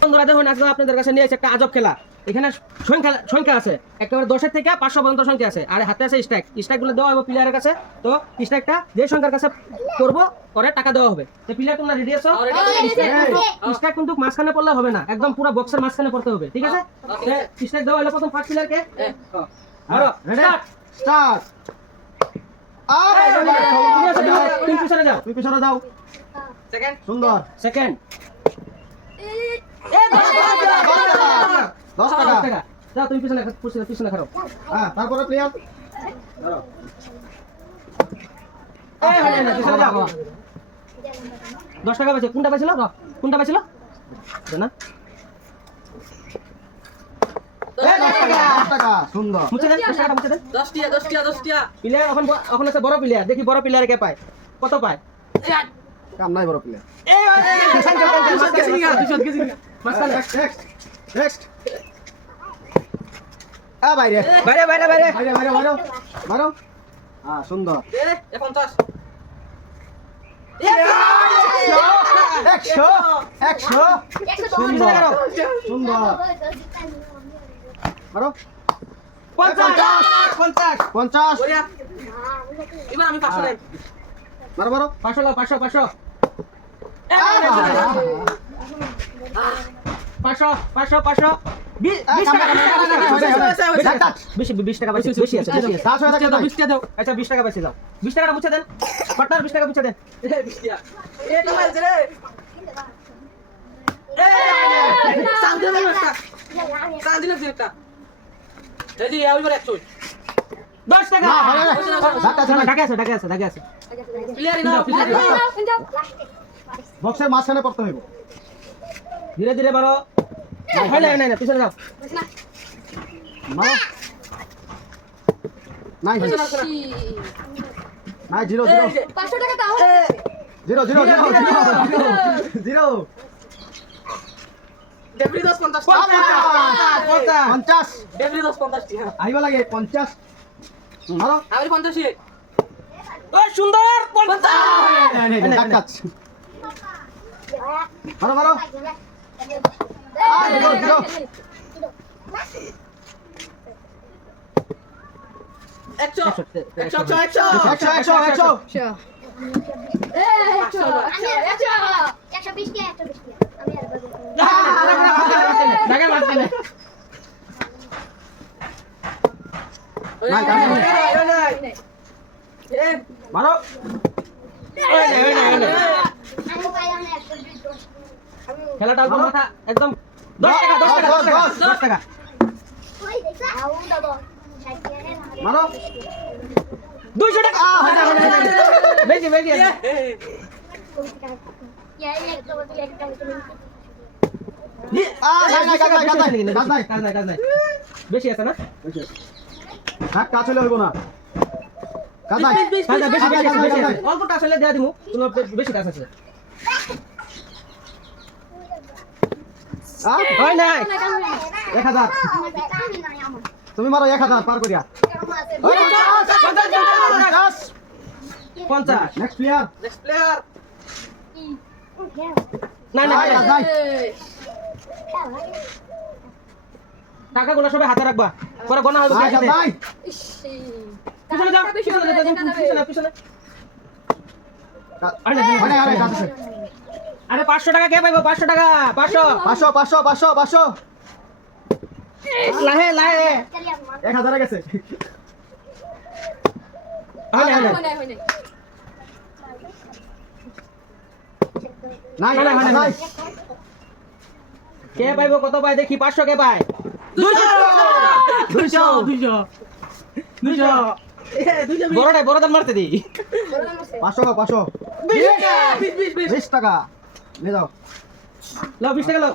বন্ধুরা দেখুন আজকে আপনাদের কাছে নিয়ে এসে একটা আজব খেলা। এখানে সংখ্যা আছে একেবারে 10 থেকে 500 পর্যন্ত সংখ্যা আছে, আর হাতে আছে স্ট্রাইক গুলো দেওয়া হবে প্লেয়ারের কাছে। তো স্ট্রাইকটা যে সংখ্যার কাছে করব করে টাকা দেওয়া হবে। তো প্লেয়ার তোমরা রেডি আছো? স্ট্রাইক কিন্তু মাঝখানে পড়লে হবে না, একদম পুরো বক্সের মাঝখানে পড়তে হবে, ঠিক আছে? স্ট্রাইক দেওয়া হলো প্রথম ফার্স্ট প্লেয়ারকে। আরো স্টার্ট। তুমি পিছনে যাও, তুমি পিছনে যাও। সেকেন্ড সুন্দর। সেকেন্ড 10 টাকা। যাও তুমি পিছনে পিছনে খাও। হ্যাঁ, তারপরে প্লেয়ার। পিছনে যাও। 10 টাকা পাইছো। কোনটা পাইছিল? কোনটা পাইছিল না? 10 টাকা। সুন্দর। মুছে দেন, 10 টাকাটা মুছে দেন। 10 টিয়া প্লেয়ার এখন আছে বড় প্লেয়ার, দেখি বড় প্লেয়ার কে পায়, কত পায়। কাম নাই বড় প্লেয়ার। নেক্সট। বাইরে। বাইরে বাইরে বাইরে। মারো। হ্যাঁ, সুন্দর। 50 100 সুন্দর। মারো। 50 বড়িয়া এবার আমি 500 নেব মারো। 500 লাও, 500 500 20 টাকা পাইছে, বেশি আছে। আচ্ছা 20 টাকা পাইছে, যাও 20 টাকাটা মুছে দেন পার্টনার, 20 টাকা মুছে দেন। 20 টিয়া এটা মারছে রে সামনে একটা এই যে এবার 100 10 টাকা। ঢাকা আছে। প্লেয়ার না বক্সের মাঝখানে পড়তে হইব। ধীরে ধীরে বাড়ো। না পিছনে যাও। মারো। নাই 0 500 টাকা দাও। 0 ডেবরি 10 50 50 ডেবরি 10 50 টিয়া আইবা লাগে 50 মারো। আমি 50 ও সুন্দর 50। মারো। একশো মারো। খেলাটা অল্প মাথা একদম। 10 টাকা। মারো। 200 টাকা। বেশি আছে। কাজ নাই। বেশি আছে না? কাজ হলে হইব না। কাজ নাই। বেশি আছে। অল্পটা আসলে দেয়া দিমু, তোমার বেশি কাজ আছে। হয় নাই 1000 তুমি মারো। 1000 পার করিয়া 50। Next player. না টাকাগুলো সবাই হাতে রাখবা, পরে গোনা হবে। পিছনে যাও। আরে 500 টাকা কে পাইবো? 500 টাকা। 500 লাহে 1000 গেছে। নাই কে পাইবো? কত পায় দেখি। 500 কে পায়? 200 বড় দাম মারতে দি। 500 20 টাকা নিয়ে যাও। লাও 20 টাকা লাও।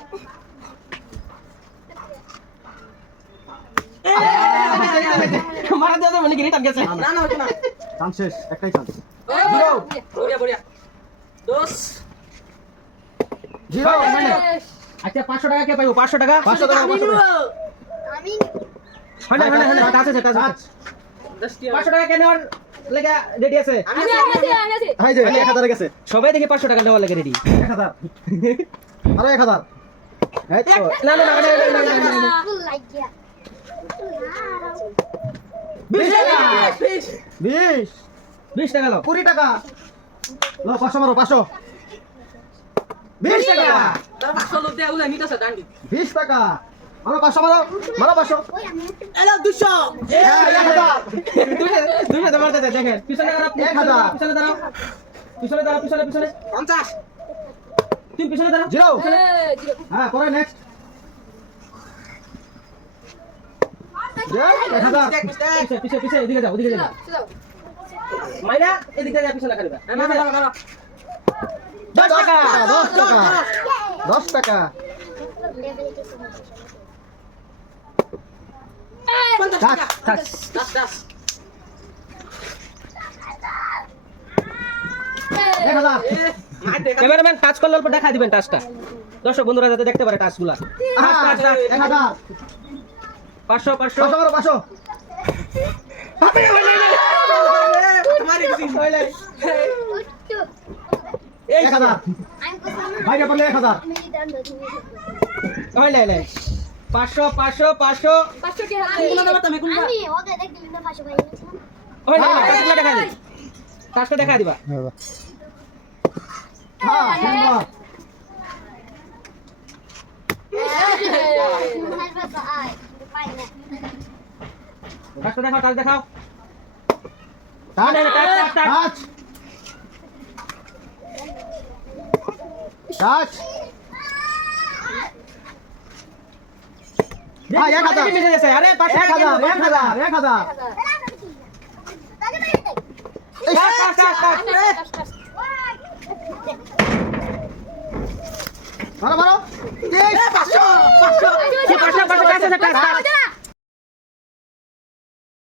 মারা দাও মানে গিরি টাপ গেছে। না হচ্ছে না চান্স শেষ, একটাই চান্স। বড়িয়া 10 0 আচ্ছা 500 টাকা কে পাইবো? 500 টাকা। আমি কাছে 500 টাকা কে নেওয়ার লেগে রেডি আছে? এই যে 1000 গেছে। সবাই দেখি 500 টাকা নেওয়ার লেগে রেডি। 1000 আরো 1000 এই তো না না না না, না, না, না, না। 20 টাকা 20 20 টাকা নাও 20 টাকা লো 500 মারো 500 20 টাকা তারা 500 লোক দেয়া উলাই নিতেছে ডান্ডি 20 টাকা মারো 500 মারো মারো 500 এলো 200 দুইটা দাবার দিতে দেখেন পিছনে দাঁড়াও 1000 পিছনে দাঁড়াও পিছনে দাঁড়াও পিছনে পিছনে 50 তুমি পিছনে দাঁড়াও জিরো হ্যাঁ পরে নেক্সট 1000 মিস্টেক পিছে পিছে এদিকে যাও ওদিকে যাও মাইনা এদিকে যা পিছনে খালিবা না না না 10 টাকা 10 টাকা 10 টাকা 50 টাকা থাক। দাস 1000 মার দেখা ক্যামেরাম্যান টাচ করলে অল্প দেখা দিবেন টাচটা দর্শক বন্ধুরা যাতে দেখতে পারে টাচগুলা 1000 500 500 500 মারো 500 মারি গেছি 1000 ভাই পারলে 1000 ওই লাই লাই 500 500 500 কোন দাবার তুমি কোন ওই লাই টাচগুলা দেখা দি টাচটা দেখা দিবা হ্যাঁ সুন্দর টাচটা দেখাও টাচ দেখাও touch touch, touch, touch. Touch ভাই 1000 মিলে গেছে আরে 500 1000 1000 মারো মারো 30 500 500 500 500 টাচ আছে টাচ